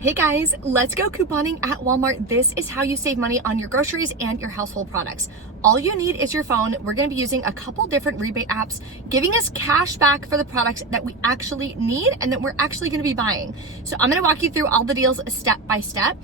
Hey guys, let's go couponing at Walmart. This is how you save money on your groceries and your household products. All you need is your phone. We're going to be using a couple different rebate apps, giving us cash back for the products that we actually need and that we're actually going to be buying. So I'm going to walk you through all the deals step by step.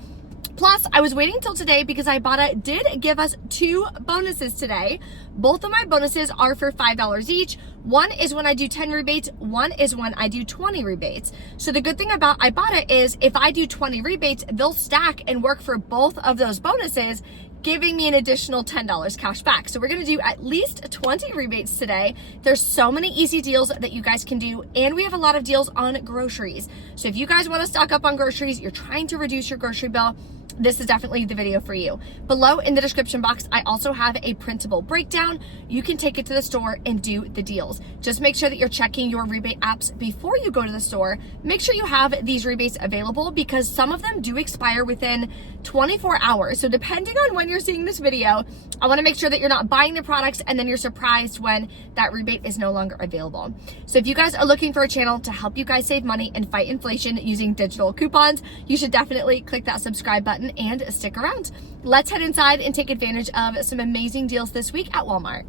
Plus, I was waiting till today because Ibotta did give us 2 bonuses today. Both of my bonuses are for $5 each. One is when I do 10 rebates, one is when I do 20 rebates. So the good thing about Ibotta is if I do 20 rebates, they'll stack and work for both of those bonuses, giving me an additional $10 cash back. So we're gonna do at least 20 rebates today. There's so many easy deals that you guys can do, and we have a lot of deals on groceries. So if you guys wanna stock up on groceries, you're trying to reduce your grocery bill, this is definitely the video for you. Below in the description box, I also have a printable breakdown. You can take it to the store and do the deals. Just make sure that you're checking your rebate apps before you go to the store. Make sure you have these rebates available because some of them do expire within 24 hours. So depending on when you're seeing this video, I wanna make sure that you're not buying the products and then you're surprised when that rebate is no longer available. So if you guys are looking for a channel to help you guys save money and fight inflation using digital coupons, you should definitely click that subscribe button and stick around. Let's head inside and take advantage of some amazing deals this week at Walmart.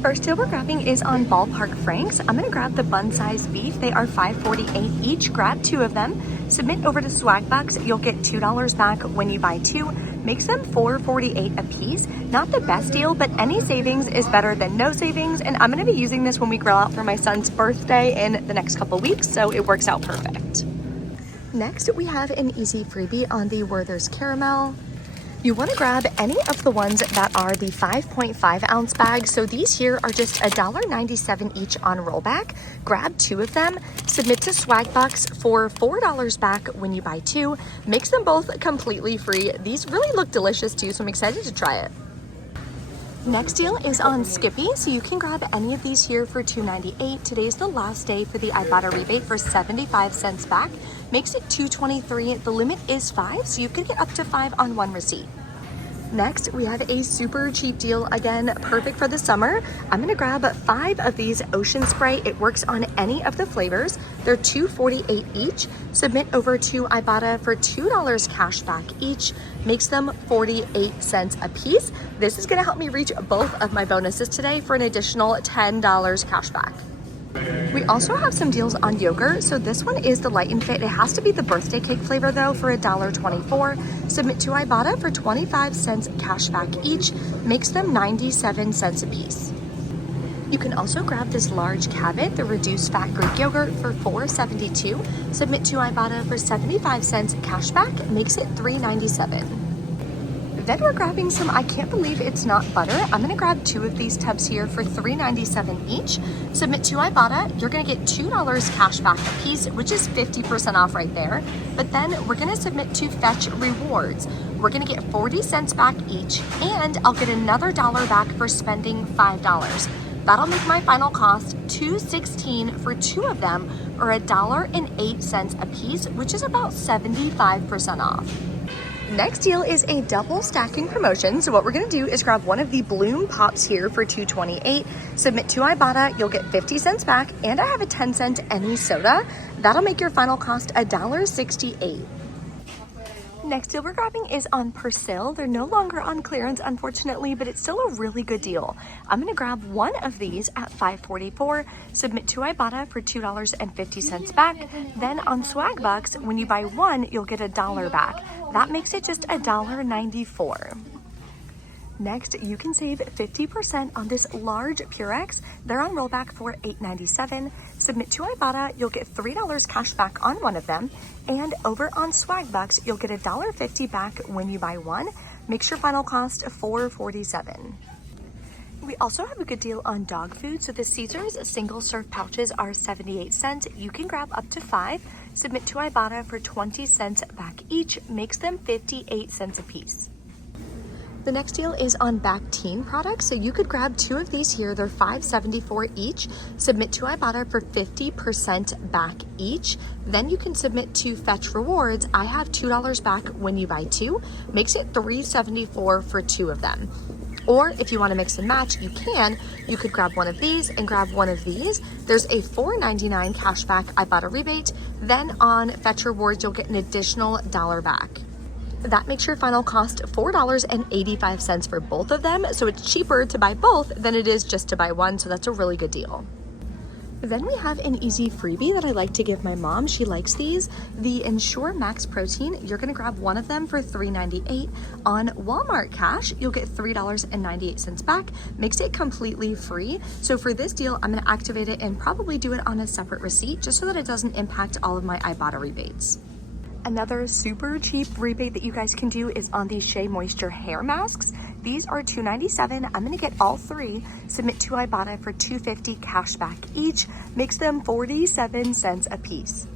First deal we're grabbing is on Ballpark Franks. I'm gonna grab the bun size beef. They are $5.48 each. Grab 2 of them. Submit over to Swagbucks. You'll get $2 back when you buy 2. Makes them $4.48 a piece. Not the best deal, but any savings is better than no savings. And I'm gonna be using this when we grill out for my son's birthday in the next couple weeks, so it works out perfect. Next, we have an easy freebie on the Werther's Caramel. You want to grab any of the ones that are the 5.5 ounce bags. So these here are just $1.97 each on rollback. Grab 2 of them, submit to Swagbucks for $4 back when you buy 2. Makes them both completely free. These really look delicious too, so I'm excited to try it. Next deal is on Skippy, so you can grab any of these here for $2.98. Today's the last day for the Ibotta rebate for 75 cents back. Makes it $2.23. The limit is 5, so you could get up to 5 on 1 receipt. Next, we have a super cheap deal, again, perfect for the summer. I'm gonna grab 5 of these Ocean Spray. It works on any of the flavors. They're $2.48 each. Submit over to Ibotta for $2 cash back each. Makes them 48 cents a piece. This is gonna help me reach both of my bonuses today for an additional $10 cash back. We also have some deals on yogurt. So this one is the Light and Fit. It has to be the birthday cake flavor though for $1.24. Submit to Ibotta for 25 cents cash back each. Makes them 97 cents a piece. You can also grab this large Cabot, the reduced fat Greek yogurt for $4.72. Submit to Ibotta for 75 cents cash back. Makes it $3.97. Then we're grabbing some, I can't believe it's not butter. I'm gonna grab 2 of these tubs here for $3.97 each. Submit to Ibotta, you're gonna get $2 cash back a piece, which is 50% off right there. But then we're gonna submit to Fetch Rewards. We're gonna get 40 cents back each, and I'll get another $1 back for spending $5. That'll make my final cost $2.16 for 2 of them, or $1.08 a piece, which is about 75% off. Next deal is a double stacking promotion. So what we're gonna do is grab one of the Bloom Pops here for $2.28. Submit to Ibotta, you'll get 50 cents back, and I have a 10-cent any soda. That'll make your final cost $1.68. Next deal we're grabbing is on Persil. They're no longer on clearance, unfortunately, but it's still a really good deal. I'm gonna grab 1 of these at $5.44. Submit to Ibotta for $2.50 back. Then on Swagbucks, when you buy 1, you'll get $1 back. That makes it just $1.94. Next, you can save 50% on this large Purex. They're on rollback for $8.97. Submit to Ibotta, you'll get $3 cash back on 1 of them. And over on Swagbucks, you'll get $1.50 back when you buy 1. Makes your final cost $4.47. We also have a good deal on dog food. So the Caesar's single serve pouches are 78 cents. You can grab up to 5. Submit to Ibotta for 20 cents back each. Makes them 58 cents a piece. The next deal is on Bactine products. So you could grab 2 of these here. They're $5.74 each. Submit to Ibotta for 50% back each. Then you can submit to Fetch Rewards. I have $2 back when you buy 2. Makes it $3.74 for 2 of them. Or if you want to mix and match, you can. You could grab one of these and grab one of these. There's a $4.99 cashback Ibotta rebate. Then on Fetch Rewards, you'll get an additional $1 back. That makes your final cost $4.85 for both of them. So it's cheaper to buy both than it is just to buy one. So that's a really good deal. Then we have an easy freebie that I like to give my mom. She likes these. The Ensure Max Protein, you're gonna grab one of them for $3.98. On Walmart Cash, you'll get $3.98 back. Makes it completely free. So for this deal, I'm gonna activate it and probably do it on a separate receipt just so that it doesn't impact all of my Ibotta rebates. Another super cheap rebate that you guys can do is on these Shea Moisture hair masks. These are $2.97. I'm gonna get all 3, submit to Ibotta for $2.50 cash back each, makes them 47 cents a piece.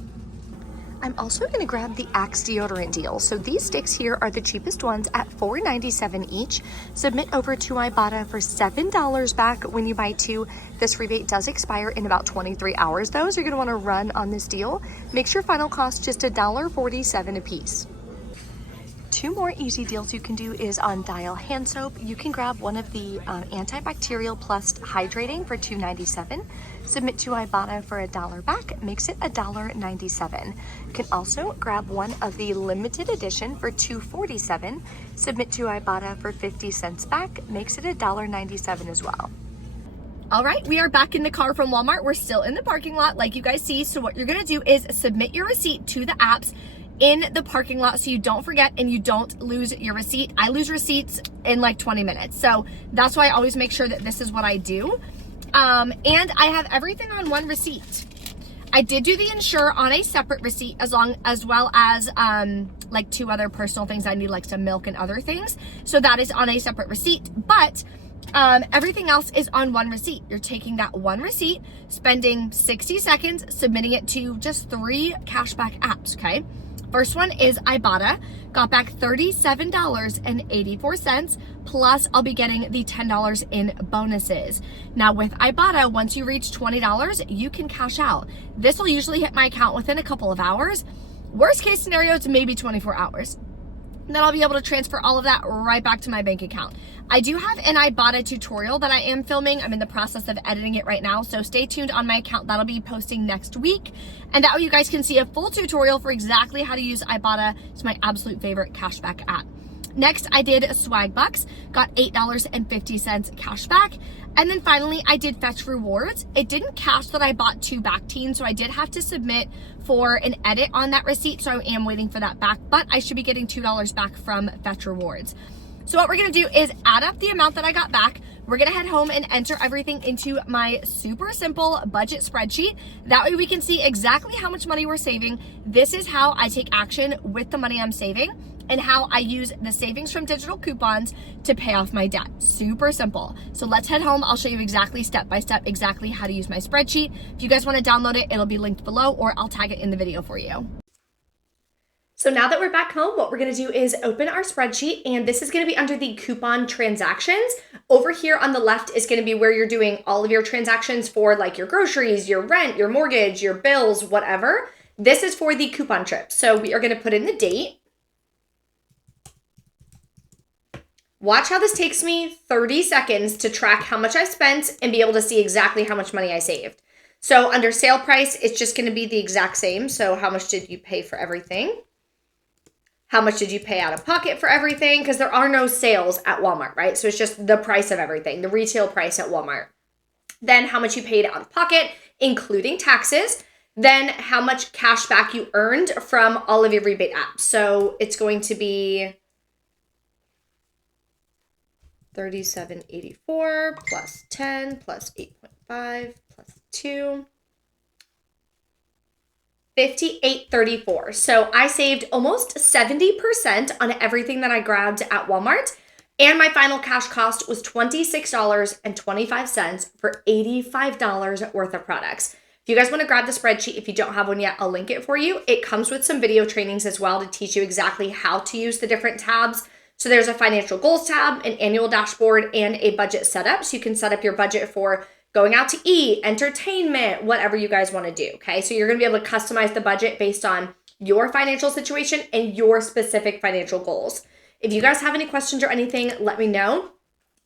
I'm also gonna grab the Axe deodorant deal. So these sticks here are the cheapest ones at $4.97 each. Submit over to Ibotta for $7 back when you buy 2. This rebate does expire in about 23 hours though, so you're gonna wanna run on this deal. Makes your final cost just $1.47 a piece. 2 more easy deals you can do is on Dial hand soap. You can grab one of the antibacterial plus hydrating for $2.97. Submit to Ibotta for $1 back, makes it $1.97. You can also grab one of the limited edition for $2.47. Submit to Ibotta for 50 cents back, makes it $1.97 as well. All right, we are back in the car from Walmart. We're still in the parking lot like you guys see. So what you're gonna do is submit your receipt to the apps in the parking lot so you don't forget and you don't lose your receipt. I lose receipts in like 20 minutes. So that's why I always make sure that this is what I do. And I have everything on one receipt. I did do the Ensure on a separate receipt as well as like 2 other personal things I need, like some milk and other things. So that is on a separate receipt, but everything else is on one receipt. You're taking that one receipt, spending 60 seconds, submitting it to just 3 cashback apps, okay? First one is Ibotta, got back $37.84, plus I'll be getting the $10 in bonuses. Now with Ibotta, once you reach $20, you can cash out. This will usually hit my account within a couple of hours. Worst case scenario, it's maybe 24 hours. And then I'll be able to transfer all of that right back to my bank account. I do have an Ibotta tutorial that I am filming. I'm in the process of editing it right now, so stay tuned on my account. That'll be posting next week. And that way you guys can see a full tutorial for exactly how to use Ibotta. It's my absolute favorite cashback app. Next, I did Swag Bucks, got $8.50 cash back. And then finally, I did Fetch Rewards. It didn't cash that I bought 2 Bactine, so I did have to submit for an edit on that receipt, so I am waiting for that back, but I should be getting $2 back from Fetch Rewards. So what we're gonna do is add up the amount that I got back. We're gonna head home and enter everything into my super simple budget spreadsheet. That way we can see exactly how much money we're saving. This is how I take action with the money I'm saving and how I use the savings from digital coupons to pay off my debt. Super simple. So let's head home. I'll show you exactly step by step exactly how to use my spreadsheet. If you guys wanna download it, it'll be linked below or I'll tag it in the video for you. So now that we're back home, what we're gonna do is open our spreadsheet, and this is gonna be under the coupon transactions. Over here on the left is gonna be where you're doing all of your transactions for like your groceries, your rent, your mortgage, your bills, whatever. This is for the coupon trip. So we are gonna put in the date. Watch how this takes me 30 seconds to track how much I spent and be able to see exactly how much money I saved. So under sale price, it's just gonna be the exact same. So how much did you pay for everything? How much did you pay out of pocket for everything? Because there are no sales at Walmart, right? So it's just the price of everything, the retail price at Walmart. Then how much you paid out of pocket, including taxes. Then how much cash back you earned from all of your rebate apps. So it's going to be $37.84 plus 10 plus 8.5 plus 2. $58.34. So I saved almost 70% on everything that I grabbed at Walmart. And my final cash cost was $26.25 for $85 worth of products. If you guys want to grab the spreadsheet, if you don't have one yet, I'll link it for you. It comes with some video trainings as well to teach you exactly how to use the different tabs. So there's a financial goals tab, an annual dashboard, and a budget setup. So you can set up your budget for going out to eat, entertainment, whatever you guys want to do, okay? So you're going to be able to customize the budget based on your financial situation and your specific financial goals. If you guys have any questions or anything, let me know.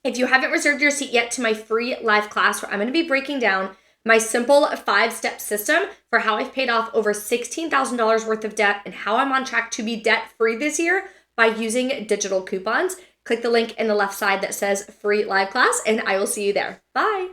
If you haven't reserved your seat yet to my free live class where I'm going to be breaking down my simple 5-step system for how I've paid off over $16,000 worth of debt and how I'm on track to be debt-free this year by using digital coupons, click the link in the left side that says free live class, and I will see you there. Bye.